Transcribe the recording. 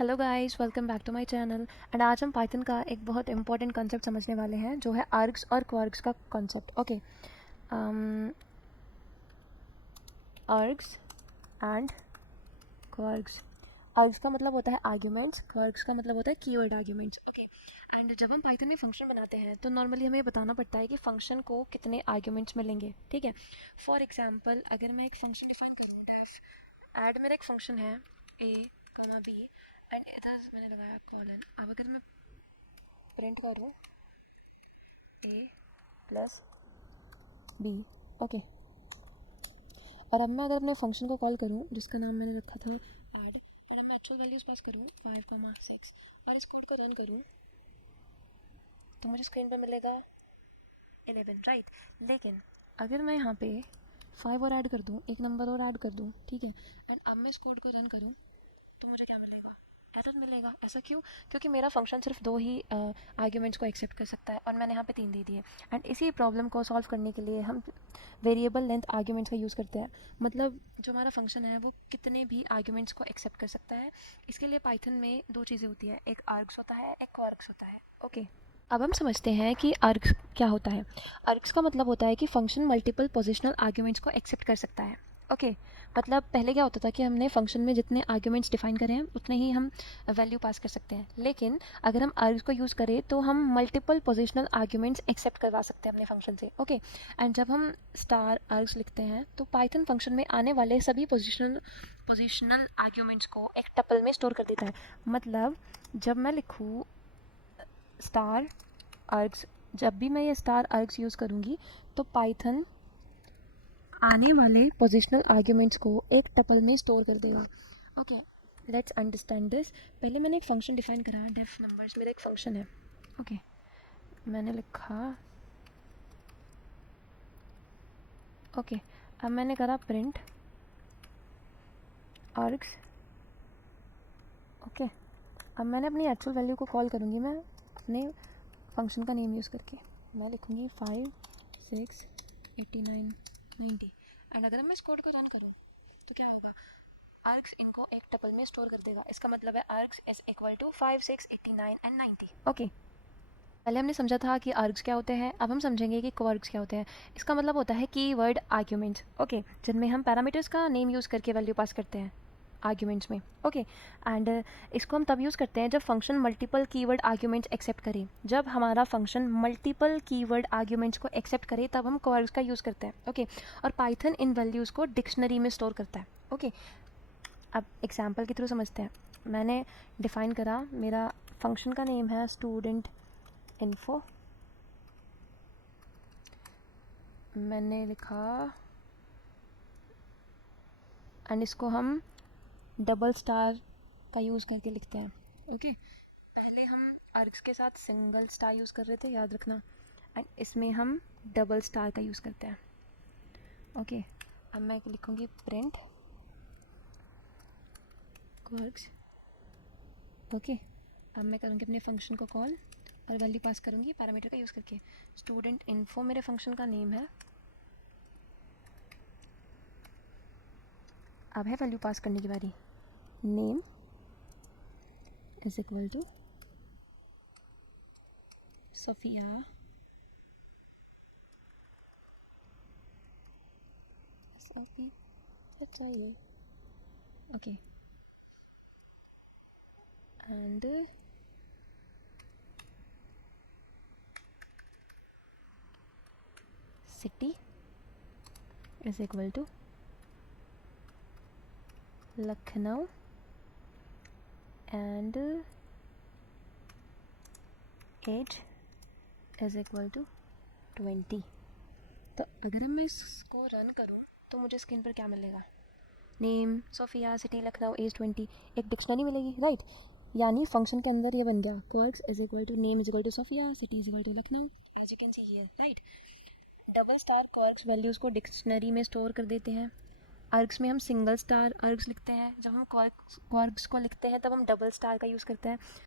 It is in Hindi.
Hello guys, welcome back to my channel. And आज हम पाइथन का एक बहुत इंपॉर्टेंट कॉन्सेप्ट समझने वाले हैं जो है आर्ग्स और क्वार्क्स का concept. Okay, args and kwargs. Args का मतलब होता है आर्ग्यूमेंट्स, क्वार्क्स का मतलब होता है कीवर्ड आर्ग्यूमेंट्स। ओके, एंड जब हम पाइथन में फंक्शन बनाते हैं तो नॉर्मली हमें बताना पड़ता है कि फंक्शन को कितने आर्ग्यूमेंट्स मिलेंगे। ठीक है, फॉर एग्जाम्पल अगर मैं एक फंक्शन डिफाइन करूँ, डेफ ऐड मेरा एक फंक्शन है a, b एंड इधर मैंने लगाया कॉलन। अब अगर मैं प्रिंट करूँ a प्लस b, ओके, और अब मैं अगर अपने फंक्शन को कॉल करूँ जिसका नाम मैंने रखा था ऐड, और अब मैं एक्चुअल वैल्यूज पास करूँ 5, 6 और इस कोड को रन करूँ तो मुझे स्क्रीन पे मिलेगा 11, राइट। लेकिन अगर मैं यहाँ पे 5 और ऐड कर दूँ, एक नंबर और ऐड कर दूँ, ठीक है, एंड अब मैं इस कोड को रन करूँ तो मुझे क्या मिलेगा? एरर मिलेगा। ऐसा क्यों? क्योंकि मेरा फंक्शन सिर्फ दो ही आर्ग्यूमेंट्स को एक्सेप्ट कर सकता है और मैंने यहाँ पे 3 दे दिए। एंड इसी प्रॉब्लम को सॉल्व करने के लिए हम वेरिएबल लेंथ आर्ग्यूमेंट्स का यूज़ करते हैं। मतलब जो हमारा फंक्शन है वो कितने भी आर्ग्यूमेंट्स को एक्सेप्ट कर सकता है। इसके लिए पाइथन में दो चीज़ें होती है, एक आर्ग्स होता है, एक क्वार्क्स होता है। ओके, अब हम समझते हैं कि आर्ग्स क्या होता है। आर्ग्स का मतलब होता है कि फंक्शन मल्टीपल पोजिशनल आर्ग्यूमेंट्स को एक्सेप्ट कर सकता है। ओके, मतलब पहले क्या होता था कि हमने फंक्शन में जितने आर्ग्यूमेंट्स डिफाइन करें हैं उतने ही हम वैल्यू पास कर सकते हैं। लेकिन अगर हम आर्ग्स को यूज़ करें तो हम मल्टीपल पोजिशनल आर्ग्यूमेंट्स एक्सेप्ट करवा सकते हैं अपने फंक्शन से। ओके, एंड जब हम स्टार आर्ग्स लिखते हैं तो पाइथन फंक्शन में आने वाले सभी पोजिशनल आर्ग्यूमेंट्स को एक टपल में स्टोर कर देता है। मतलब जब मैं लिखूँ स्टार आर्ग्स, जब भी मैं ये स्टार आर्ग्स यूज़ करूँगी तो पाइथन आने वाले पोजिशनल आर्ग्यूमेंट्स को एक टपल में स्टोर कर देगा। Okay, let's understand this. पहले मैंने एक फंक्शन डिफाइन करा, डिफ नंबर्स मेरा एक फंक्शन है। ओके, मैंने लिखा ओके, अब मैंने करा प्रिंट आर्ग्स। ओके, अब मैंने अपनी एक्चुअल वैल्यू को कॉल करूँगी मैं अपने फंक्शन का नेम यूज़ करके। मैं लिखूँगी 5, 6, 89, 90 एंड अगर मैं इस कोड को रन करूँ तो क्या होगा? आर्क्स इनको एक टपल में स्टोर कर देगा। इसका मतलब है args is equal to 5, 6, 89 and 90। Okay, पहले हमने समझा था कि आर्ग्स क्या होते हैं, अब हम समझेंगे कि क्वार्क्स क्या होते हैं। इसका मतलब होता है कीवर्ड आर्ग्यूमेंट्स। ओके, जिनमें हम पैरामीटर्स का नेम यूज़ करके वैल्यू पास करते हैं आर्ग्यूमेंट्स में। ओके, एंड इसको हम तब यूज़ करते हैं जब function multiple keyword arguments accept करे। जब हमारा फंक्शन मल्टीपल कीवर्ड आर्ग्यूमेंट्स को एक्सेप्ट करे तब हम क्वार्क्स का यूज़ करते हैं। ओके, और पाइथन इन वैल्यूज़ को डिक्शनरी में स्टोर करता है। ओके, अब एग्जाम्पल के थ्रू समझते हैं। मैंने डिफ़ाइन करा, मेरा फंक्शन का नेम है स्टूडेंट इन्फो। मैंने लिखा एंड इसको हम डबल स्टार का यूज़ करके लिखते हैं। ओके, पहले हम आर्ग्स के साथ सिंगल स्टार यूज़ कर रहे थे, याद रखना, एंड इसमें हम डबल स्टार का यूज़ करते हैं। ओके, अब मैं लिखूँगी प्रिंट आर्ग्स। ओके, अब मैं करूँगी अपने फंक्शन को कॉल और वैल्यू पास करूँगी पैरामीटर का यूज़ करके। स्टूडेंट इन्फो मेरे फंक्शन का नेम है। अब है वैल्यू पास करने की बारी। Name is equal to Sophia चाहिए। Okay, and city is equal to Lucknow and age is equal to 20। तो अगर मैं इसको रन करूँ तो मुझे स्क्रीन पर क्या मिलेगा? Name, Sophia, city, Lucknow, age 20, एक डिक्शनरी मिलेगी, राइट। यानी फंक्शन के अंदर ये बन गया kwargs is equal to name is equal to Sophia, city is equal to Lucknow, as you can see here, right. Double star kwargs values को डिक्शनरी में स्टोर कर देते हैं। आर्ग्स में हम सिंगल स्टार आर्ग्स लिखते हैं, जब हम क्वार्क्स को लिखते हैं तब हम डबल स्टार का यूज़ करते हैं।